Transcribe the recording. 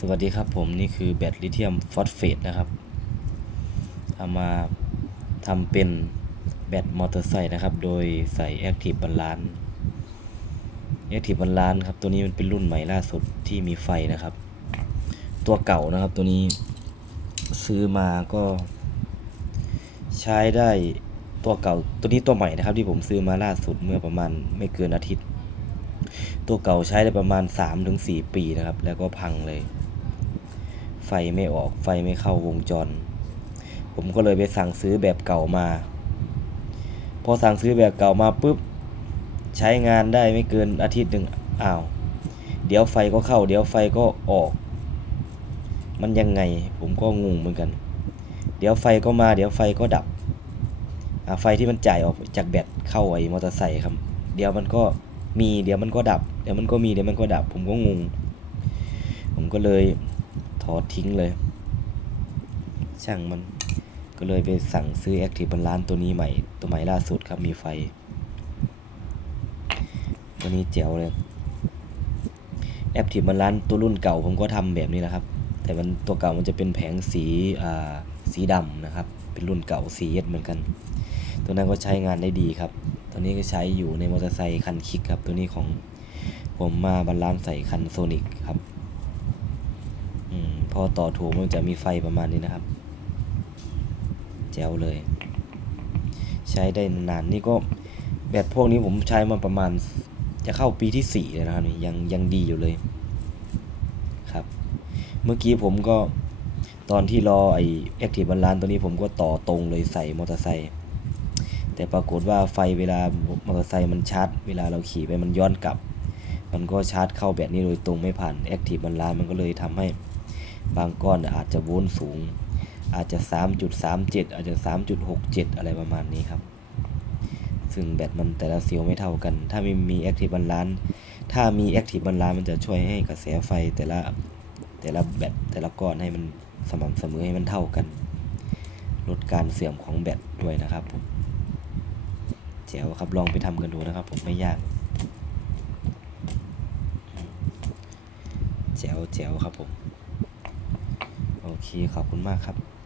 สวัสดีครับผมนี่คือแบตลิเธียมฟอสเฟตนะครับเอามาทำเป็นแบตมอเตอร์ไซค์นะครับ โดยใส่ Active Balance Active Balance ครับตัวนี้มันเป็นรุ่นใหม่ล่าสุดที่มีไฟนะครับ ตัวเก่านะครับตัวนี้ซื้อมาก็ใช้ได้ตัวเก่าตัวนี้ตัวใหม่นะครับ ที่ผมซื้อมาล่าสุดเมื่อประมาณไม่เกินอาทิตย์ ตัวเก่าใช้ได้ประมาณ 3-4 ปีนะครับ แล้วก็พังเลย ไฟไม่ออกไฟไม่เข้าวงจร ผมก็เลยไปสั่งซื้อแบบเก่ามา พอสั่งซื้อแบบเก่ามาปุ๊บใช้งานได้ไม่เกินอาทิตย์หนึ่งอ้าว เดี๋ยวไฟก็เข้า เดี๋ยวไฟก็ออก มันยังไงผมก็งงเหมือนกัน เดี๋ยวไฟก็มา เดี๋ยวไฟก็ดับไฟที่มันจ่ายออกจากแบตเข้าไอ้มอเตอร์ไซค์ครับ เดี๋ยวมันก็มีเดี๋ยวมันก็ดับ เดี๋ยวมันก็มีเดี๋ยวมันก็ดับ ผมก็งง ผมก็เลย ดทิ้งเลย ช่างมันก็เลยไปสั่งซื้อ Active Balance ตัวนี้ใหม่ ตัวใหม่ล่าสุดครับมีไฟ ตัวนี้เจ๋วเลย Active Balance ตัวรุ่นเก่าผมก็ทำแบบนี้แหละครับ แต่มันตัวเก่ามันจะเป็นแผงสีอ่าสีดำนะครับ เป็นรุ่นเก่าสีเอสเหมือนกัน ตัวนั้นก็ใช้งานได้ดีครับ ตัวนี้ก็ใช้อยู่ในมอเตอร์ไซค์คันคิกครับ ตัวนี้ของผมมาบาลานซ์ใส่คันโซนิกครับ อพอต่อถูกมันจะมีไฟประมาณนี้นะครับ แจ๋วเลย ใช้ได้นานนี่ก็แบตพวกนี้ผมใช้มาประมาณจะเข้าปีที่สี่เลยนะครับยังยังดีอยู่เลยครับ เมื่อกี้ผมก็ตอนที่รอไอ้ Active Balance ตัวนี้ผมก็ต่อตรงเลยใส่มอเตอร์ไซค์แต่ปรากฏว่าไฟเวลามอเตอร์ไซค์มันชาร์จเวลาเราขี่ไปมันย้อนกลับ มันก็ชาร์จเข้าแบตนี้โดยตรงไม่ผ่าน Active Balance มันก็เลยทำให้ บางก้อนอาจจะโวลต์สูง อาจจะ 3.37 อาจจะ 3.67 อะไรประมาณนี้ครับ ซึ่งแบตมันแต่ละเซลล์ไม่เท่ากัน ถ้าไม่มี Active Balance ถ้ามี Active Balance มันจะช่วยให้กระแสไฟแต่ละแต่ละแบตแต่ละก้อนให้มันสม่ำเสมอให้มันเท่ากัน ลดการเสื่อมของแบตด้วยนะครับผมแจ๋วครับลองไปทำกันดูนะครับผมไม่ยากแจ๋วแจ๋วครับผม โอเคขอบคุณมากครับ